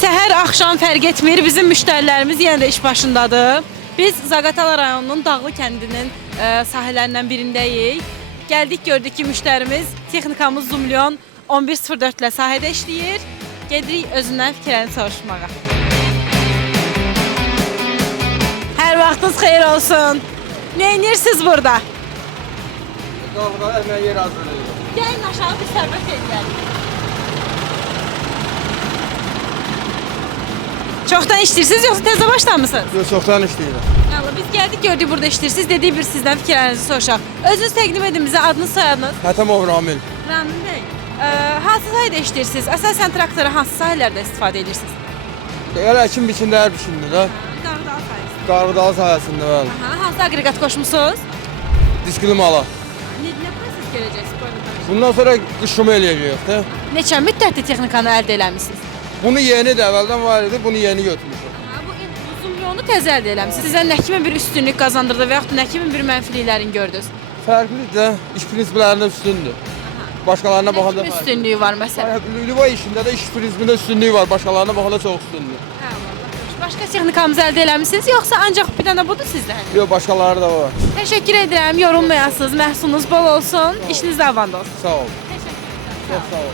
Səhər, axşam fərq etmir. Bizim müştərilərimiz yenə də iş başındadır. Biz Zaqatala rayonunun Dağlı kəndinin sahələrindən birindəyik. Gəldik, gördük ki, müştərimiz texnikamız Zumlion 1104 ilə sahədə işləyir. Gedirik özündən fikirlərini soruşmağa. Hər vaxtınız xeyir olsun. Nə edirsiniz burada? Dağlıqlara əmək yer hazırlayırıq. Gəlin aşağı bir sərbəst edəlim. Çoxdan işləyirsiniz yoxsa təzə başlamısınız? Yox, çoxdan işləyirəm. Allah, biz gəldik, gördük burada işləyirsiniz. Dedik bir sizdən fikirlərinizi soruşaq. Özünüz təqdim edin bizə, adınız, soyadınız? Hətəmov Ramil. Ramil bəy. Hansı sahədə işləyirsiniz? Əsasən traktora hansı sahələrdə istifadə edirsiniz? Elə əkin biçində hər biçində də. Qarğıdalı sahəsində. Qarğıdalı sahəsində bəli. Hansı aqreqat qoşmusunuz? Diskli mala. Nə proses görəcəksiniz bu arada? Bundan sonra qışqıma eləyəcəyik də. Neçə müddətdir texnikanı əldə eləmisiniz? Bunu yeni də əvvəldən var idi, bunu yeni götürmüşəm. Bu Zumlionu təzə əldə eləmisiniz. Sizə nə kimi bir üstünlük qazandırdı və yaxud nə kimi bir mənfiliklərini gördünüz? Fərqlidir də, iş prinsiplərində üstündür. Başqalarına baxanda Nə kimi üstünlüyü var məsələn? Lüva işində də iş prinsipində üstünlüyü var, başqalarına baxanda çox üstündür. Başqa texnikamızı əldə eləmisiniz, yoxsa ancaq bir dənə budur sizdə? Yox, başqaları da var. Təşəkkür edirəm, yorulmayasınız, məhsulunuz bol olsun, işiniz avand olsun. Sağ ol. Təşəkkür edirəm. Çox sağ ol.